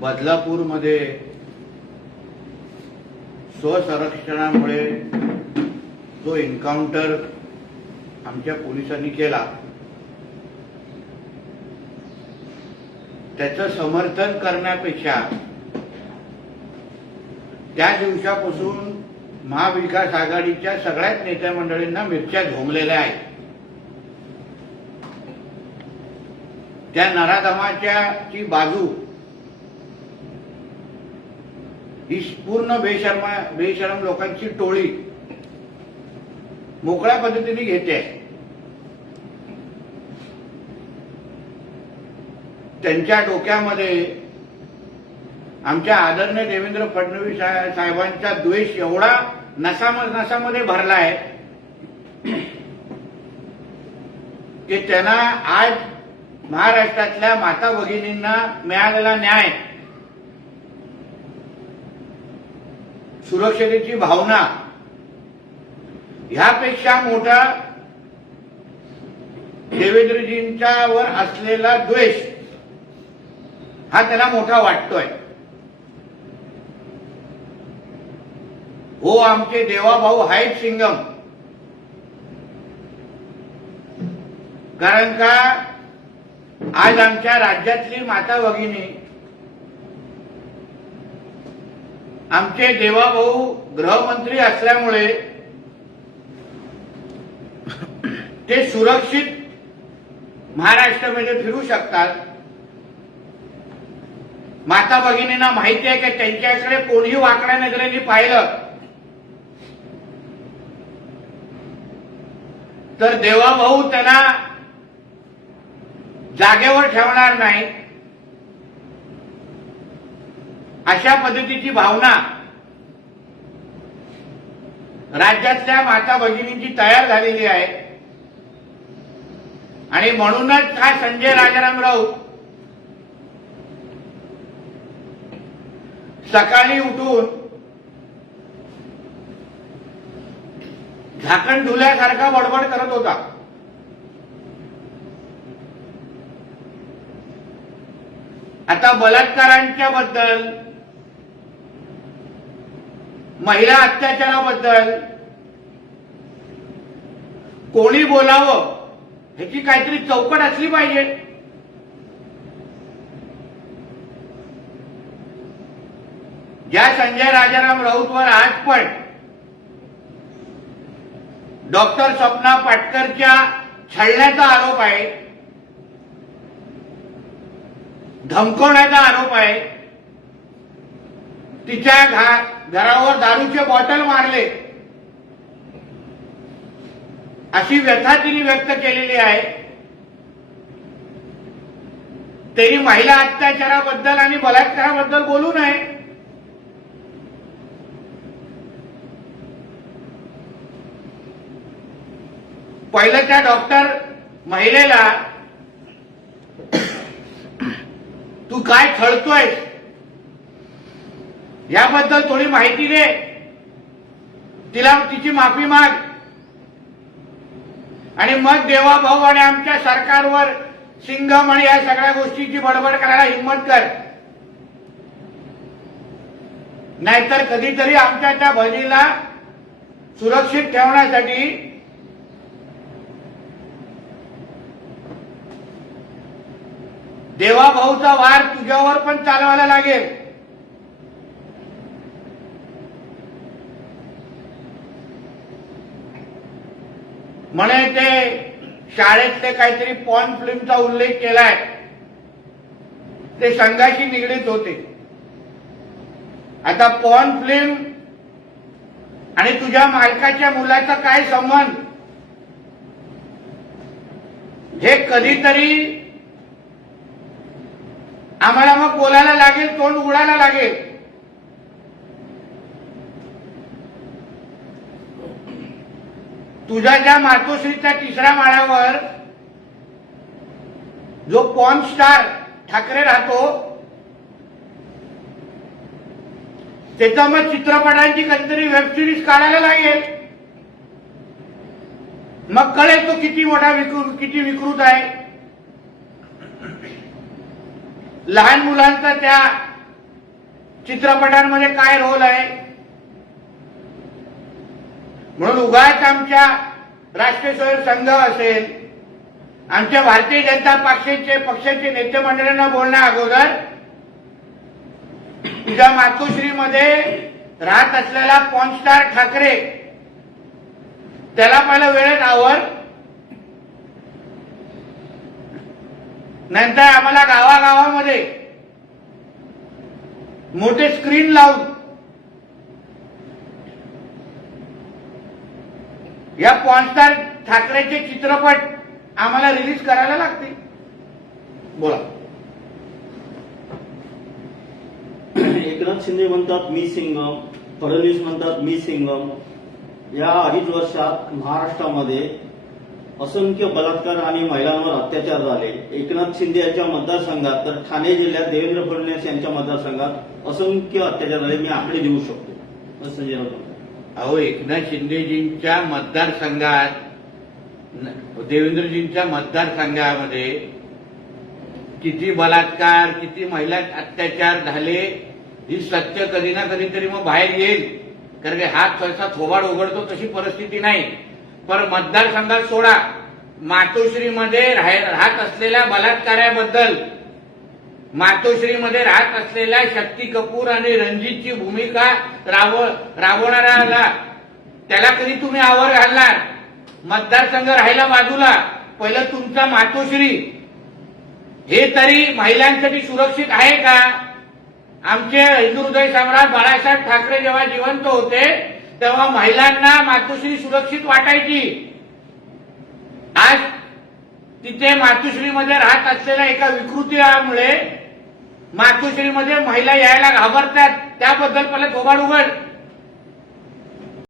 बदलापूरमध्ये स्वसंरक्षणामुळे जो एन्काउंटर आमच्या पोलिसांनी केला त्याचं समर्थन करण्यापेक्षा त्या दिवसापासून महाविकास आघाडीच्या सगळ्याच नेत्या मंडळींना मिरच्या झोंबलेल्या आहेत. त्या नराधमाच्या ची बाजू ही पूर्ण बेशर्मा बेशरम लोकांची टोळी मोकळ्या पद्धतीने घेते त्यांच्या डोक्यामध्ये आमच्या आदरणीय देवेंद्र फडणवीस साहेबांचा द्वेष एवढा नसाम नसामध्ये भरला आहे की त्यांना आज महाराष्ट्रातल्या माता भगिनींना मिळालेला न्याय सुरक्षतेची भावना. ह्यापेक्षा मोठा देवेंद्रजींच्यावर असलेला द्वेष हा त्याला मोठा वाटतोय. हो आमचे देवाभाऊ आहेत सिंगम कारण का? आज आमच्या राज्यातली माता भगिनी आमचे देवाभाऊ गृहमंत्री असल्यामुळे ते सुरक्षित महाराष्ट्रामध्ये फिरू शकतात. माता भगिनींना माहिती आहे की त्यांच्याकडे कोणीही वाकड्या नजरेने पाहिलं तर देवाभाऊ त्यांना जागेवर ठेवणार नाही अशा पद्धतीची भावना राज्यातल्या माता भगिनींची तयार झालेली आहे. आणि म्हणूनच हा संजय राजाराम राऊत सकाळी उठून झाकण धुल्यासारखा बडबड करत होता. आता बलात्कारांच्या बद्दल महिला अत्याचाराबद्दल कोणी बोलावं ह्याची काहीतरी चौकट असली पाहिजे? ज्या संजय राजाराम राऊतवर आज पण डॉक्टर स्वप्ना पाटकरच्या छळण्याचा आरोप आहे धमकवण्याचा आरोप आहे. तिच्या घा- घरावर दारूचे बॉटल मारले. अशी व्यथा तिने व्यक्त केलेली आहे. त्यांनी महिला अत्याचाराबद्दल आणि बलात्काराबद्दल बोलू नये. पहिलं त्या डॉक्टर महिलेला तू काय छळतोयस? याबद्दल थोडी माहिती दे तिला तिची माफी माग. आणि मग देवा भाऊ आणि आमच्या सरकारवर सिंगम आणि या सगळ्या गोष्टीची बडबड करायला हिंमत कर. नाहीतर कधीतरी आमच्या त्या बहिणीला सुरक्षित ठेवण्यासाठी देवाभाऊचा वार तुझ्यावर पण चालवायला लागेल. म्हणे ते शाळेतले काहीतरी पॉन फिल्मचा उल्लेख केलाय. ते संघाशी निगडीत होते. आता पॉन फिल्म आणि तुझ्या मालकाच्या मुलाचा काय संबंध? हे कधीतरी आम्हाला मग बोलायला लागेल तोंड उघडायला लागेल. तुझ्या ज्या मातोश्रीच्या तिसऱ्या माळ्यावर जो पॉन स्टार ठाकरे राहतो त्याचा मग चित्रपटांची कधीतरी वेब सिरीज काढायला लागेल. मग कळेल तो किती मोठा विकृ किती विकृत आहे. लहान मुलांचा त्या चित्रपटांमध्ये काय रोल आहे? म्हणून उगाच आमच्या राष्ट्रीय स्वयं संघ असेल आमच्या भारतीय जनता पक्षाचे पक्षाचे नेते मंडळांना बोलण्या अगोदर तुझ्या मातोश्रीमध्ये राहत असलेला पॉनस्टार ठाकरे त्याला पहिला वेळेत आवर नंतर आम्हाला गावागावामध्ये मोठे स्क्रीन लावून या पॉनस्टार ठाकरेचे चित्रपट आम्हाला रिलीज करायला लागतील. बोला. एकनाथ शिंदे म्हणतात मी सिंगम. फडणवीस म्हणतात मी सिंगम. या अडीच वर्षात महाराष्ट्रामध्ये असंख्य बलात्कार आणि महिलांवर अत्याचार झाले. एकनाथ शिंदे यांच्या मतदारसंघात तर ठाणे जिल्ह्यात देवेंद्र फडणवीस यांच्या मतदारसंघात असंख्य अत्याचार झाले. मी आकडे देऊ शकतो. संजय राऊत अहो एकनाथ शिंदेजींच्या मतदारसंघात देवेंद्रजींच्या मतदारसंघामध्ये किती बलात्कार किती महिला अत्याचार झाले ही सत्य कधी ना कधीतरी मग बाहेर येईल. कारण की हात सहसा थोबाड उघडतो तशी परिस्थिती नाही. पण मतदारसंघात सोडा. मातोश्रीमध्ये राहत असलेल्या बलात्काराबद्दल मातोश्रीमध्ये राहत असलेल्या शक्ती कपूर आणि रणजितची भूमिका राब राबवणाऱ्याला त्याला कधी तुम्ही आवर घालणार? मतदारसंघ राहिला बाजूला. पहिलं तुमचा मातोश्री. हे तरी महिलांसाठी सुरक्षित आहे का? आमचे हिंदू हृदय सम्राट बाळासाहेब ठाकरे जेव्हा जिवंत होते तेव्हा महिलांना मातोश्री सुरक्षित वाटायची. आज तिथे मातोश्रीमध्ये राहत असलेल्या एका विकृतीमुळे मातोश्रीमध्ये महिला यायला घाबरतात. त्याबद्दल पहिले थोबाड उघड.